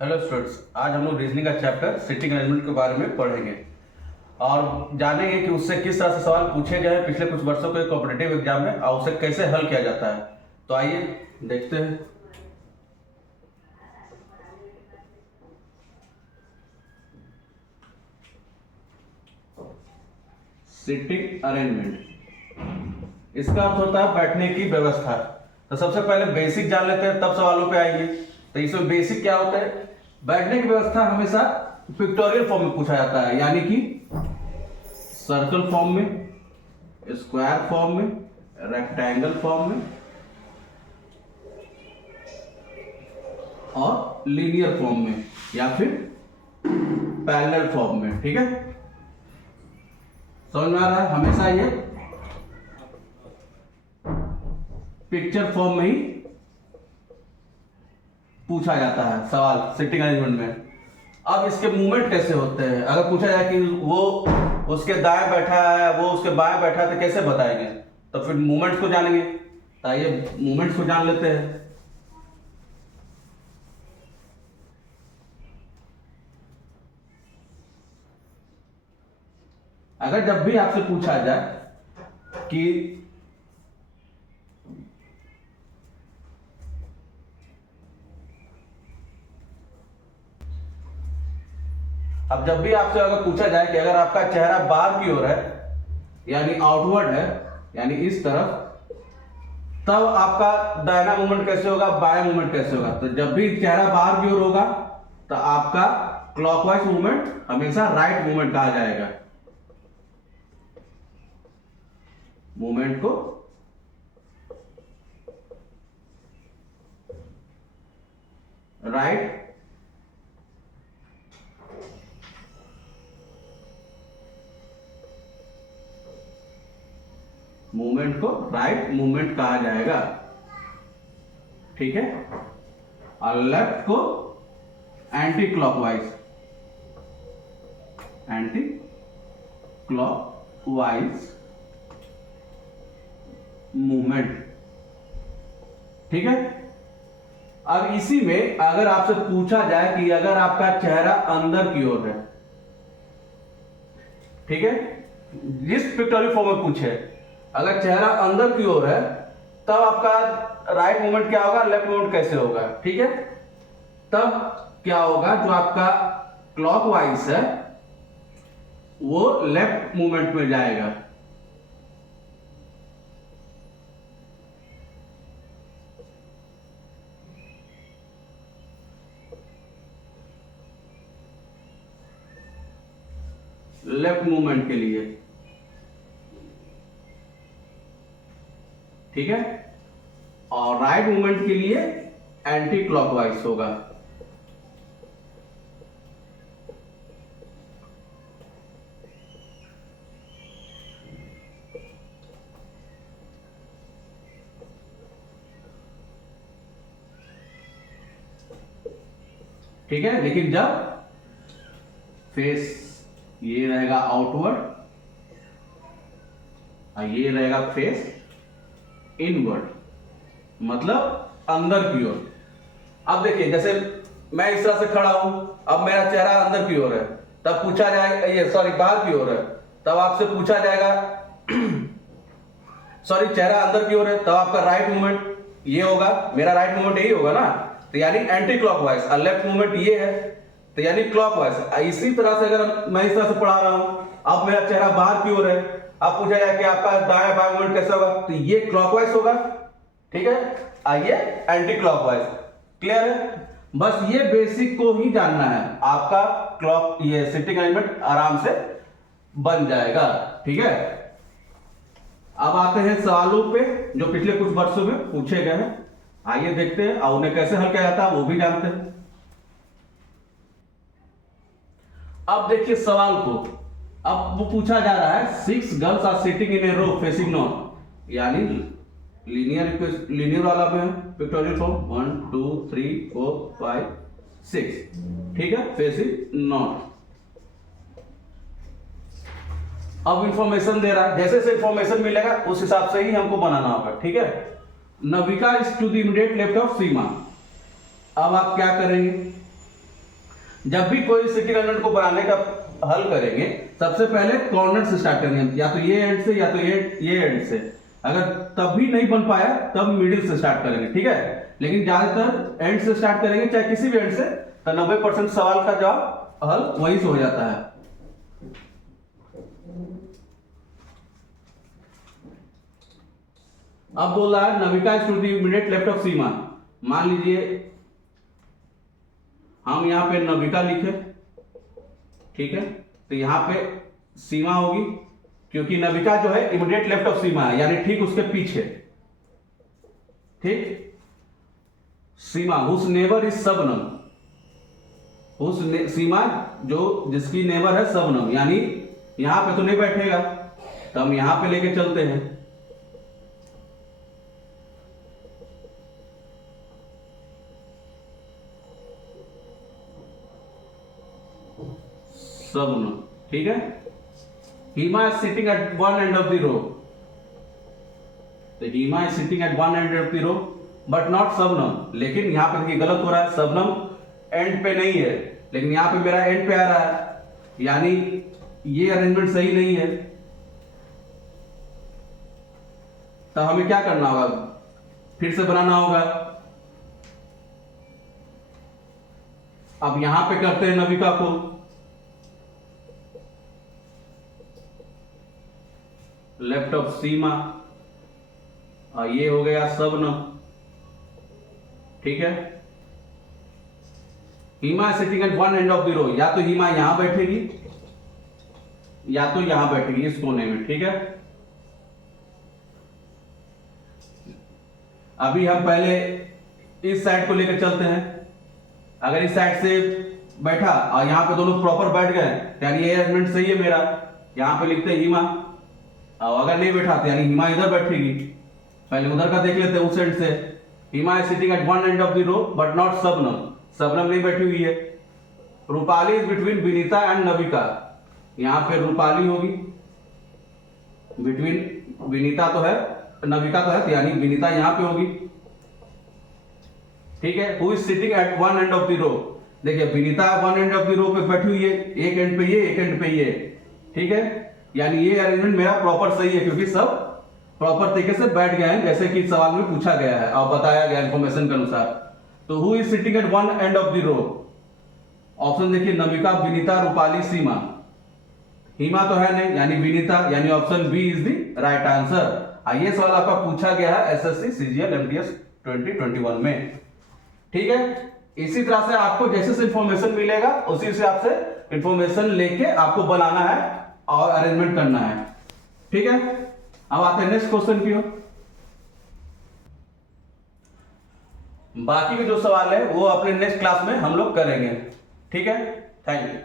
Hello students, आज हम लोग रीजनिंग का चैप्टर सिटिंग अरेंजमेंट के बारे में पढ़ेंगे और जानेंगे कि उससे किस तरह से सवाल पूछे गए हैं पिछले कुछ वर्षों के कॉम्पिटिटिव एग्जाम में और उसे कैसे हल किया जाता है। तो आइए देखते हैं। सिटिंग अरेंजमेंट, इसका अर्थ होता है बैठने की व्यवस्था। तो सबसे पहले बेसिक जान लेते हैं, तब सवालों पे आएंगे। तो इसमें बेसिक क्या होता है? बैठने की व्यवस्था हमेशा पिक्टोरियल फॉर्म में पूछा जाता है, यानी कि सर्कल फॉर्म में, स्क्वायर फॉर्म में, रेक्टेंगल फॉर्म में और लीनियर फॉर्म में या फिर पैरेलल फॉर्म में। ठीक है, समझ में आ रहा है? हमेशा ये पिक्चर फॉर्म में ही पूछा जाता है सवाल सिटिंग अरेंजमेंट में। अब इसके मूवमेंट कैसे होते हैं? अगर पूछा जाए कि वो उसके दाएं बैठा है, वो उसके बाएं बैठा है, तो कैसे बताएंगे? तो फिर मूवमेंट्स को जानेंगे। तो आइए मूवमेंट्स को जान लेते हैं। अगर जब भी आपसे पूछा जाए कि अब जब भी आपसे अगर पूछा जाए कि अगर आपका चेहरा बाहर की ओर है, यानी आउटवर्ड है, यानी इस तरफ, तब आपका दाहिना मूवमेंट कैसे होगा, बायां मूवमेंट कैसे होगा? तो जब भी चेहरा बाहर की ओर होगा तो आपका क्लॉकवाइज मूवमेंट हमेशा राइट मूवमेंट कहा जाएगा। मूवमेंट को राइट मूवमेंट को राइट मूवमेंट कहा जाएगा। ठीक है, और लेफ्ट को anti clockwise, anti clockwise movement. ठीक है, अब इसी में अगर आपसे पूछा जाए कि अगर आपका चेहरा अंदर की ओर है, ठीक है, जिस पिक्टोरियल फॉर्म में पूछे, अगर चेहरा अंदर की ओर है तब आपका राइट मूवमेंट क्या होगा, लेफ्ट मूवमेंट कैसे होगा? ठीक है, तब क्या होगा, जो आपका क्लॉकवाइज है वो लेफ्ट मूवमेंट में जाएगा। लेफ्ट मूवमेंट के लिए, ठीक है, और राइट मूवमेंट के लिए एंटी क्लॉकवाइज होगा। ठीक है, लेकिन जब फेस ये रहेगा आउटवर्ड और ये रहेगा फेस इनवर्ड, मतलब अंदर की ओर। अब देखिए, जैसे मैं इस तरह से खड़ा हूं, अब मेरा चेहरा अंदर की ओर है, तब पूछा जाएगा, ये सॉरी बाहर की ओर है, तब आपसे पूछा जाएगा सॉरी चेहरा अंदर की ओर है, तब आपका राइट मूवमेंट ये होगा, मेरा राइट मूवमेंट यही होगा ना, तो यानी एंटी क्लॉकवाइज, और लेफ्ट मूवमेंट ये है तो यानी क्लॉकवाइज। इसी तरह से अगर मैं इस तरह से पढ़ा रहा हूं, अब मेरा चेहरा बाहर की ओर है, अब पूछा जाए कि आपका दाएं बाएं मूवमेंट कैसे होगा, तो ये क्लॉकवाइज होगा। ठीक है, आइए एंटी क्लॉकवाइज। क्लियर है? बस ये बेसिक को ही जानना है, आपका क्लॉक ये सिटिंग अरेंजमेंट आराम से बन जाएगा। ठीक है, अब आते हैं सवालों पे जो पिछले कुछ वर्षों में पूछे गए हैं। आइए देखते हैं और उन्हें कैसे हल किया जाता है वो भी जानते हैं। अब देखिए सवाल को, अब वो पूछा जा रहा है 6 girls are sitting in a row facing north, यानी लीनियर वाला में पिक्टोरियल फॉर्म 1 2 3 4 5 6। ठीक है, फेसिंग नॉर्थ। अब इंफॉर्मेशन दे रहा है, जैसे जैसे इंफॉर्मेशन मिलेगा उस हिसाब से ही हमको बनाना होगा। ठीक है, Navika is to the immediate left of Seema. अब आप क्या करेंगे, जब भी कोई सेकंड एलिमेंट को बनाने का हल करेंगे सबसे पहले कॉर्नर से स्टार्ट करेंगे, या तो ये एंड से या तो ये एंड से। अगर तब भी नहीं बन पाया तब मिडिल से स्टार्ट करेंगे, ठीक है। लेकिन ज्यादातर एंड से स्टार्ट करेंगे, चाहे किसी भी एंड से, तो 90% सवाल का जवाब हल वहीं से हो जाता है। अब बोल रहा है Navika is to the immediate left of Seema. मान लीजिए हम यहां पे नविका लिखे, ठीक है, तो यहां पे सीमा होगी, क्योंकि नविका जो है इमीडिएट लेफ्ट ऑफ सीमा है, यानी ठीक उसके पीछे, ठीक। सीमा हुस नेबर इज सबनम, सीमा जो जिसकी नेबर है सबनम, यानी यहां पे तो नहीं बैठेगा, तो हम यहां पे लेके चलते हैं। सबनम, ठीक है। Hima is sitting at one end of the row, तो Hima is sitting at one end of the row but not Shabnam. लेकिन यहां पे देखिए गलत हो रहा है, सबनम एंड पे नहीं है, लेकिन यहां पे मेरा एंड पे आ रहा है, यानी ये अरेंजमेंट सही नहीं है। तो हमें क्या करना होगा, फिर से बनाना होगा। अब यहां पे करते हैं नविका को, लेफ्ट ऑफ सीमा, ये हो गया सबनम, ठीक है। Hima sitting at one end of the row, या तो हीमा यहां बैठेगी या तो यहां बैठेगी इस कोने में, ठीक है। अभी हम पहले इस साइड को लेकर चलते हैं। अगर इस साइड से बैठा और यहां पे दोनों प्रॉपर बैठ गए, यानी ये अरेंजमेंट सही है मेरा, यहां पे लिखते हैं हीमा। और अगर नहीं बैठा तो यानी हीमा इधर बैठेगी। पहले उधर का देख लेते हैं, उस एंड से। Hima is sitting at one end of the row but not Shabnam, Shabnam नहीं बैठी हुई है। Rupali is between Vinita and Navika, यहां पे रूपाली होगी, बिटवीन विनीता तो है, नविका तो है, तो यानी विनीता यहां पे होगी, ठीक है। Who is sitting at one end of the row, देखिए Vinita one end of the row पे बैठी हुई है, एक एंड पे ये, एक एंड पे ये, ठीक है। यानी ये अरेंजमेंट मेरा प्रॉपर सही है, क्योंकि सब प्रॉपर तरीके से बैठ गए हैं, जैसे कि सवाल में पूछा गया है और बताया गया इंफॉर्मेशन के अनुसार। तो who is sitting at one end of the row, option देखिए नविका, विनीता, रूपाली, सीमा। हीमा तो है नहीं, यानी विनीता, यानी option B is the right answer. ये सवाल आपका पूछा गया है एसएससी सीजीएल एमटीएस 2021 में, ठीक है। इसी तरह से आपको जैसे से इंफॉर्मेशन मिलेगा उसी से आपसे इंफॉर्मेशन लेके आपको बनाना है और अरेंजमेंट करना है, ठीक है। अब आते हैं नेक्स्ट क्वेश्चन की ओर। बाकी के जो सवाल है वो अपने नेक्स्ट क्लास में हम लोग करेंगे, ठीक है। Thank you.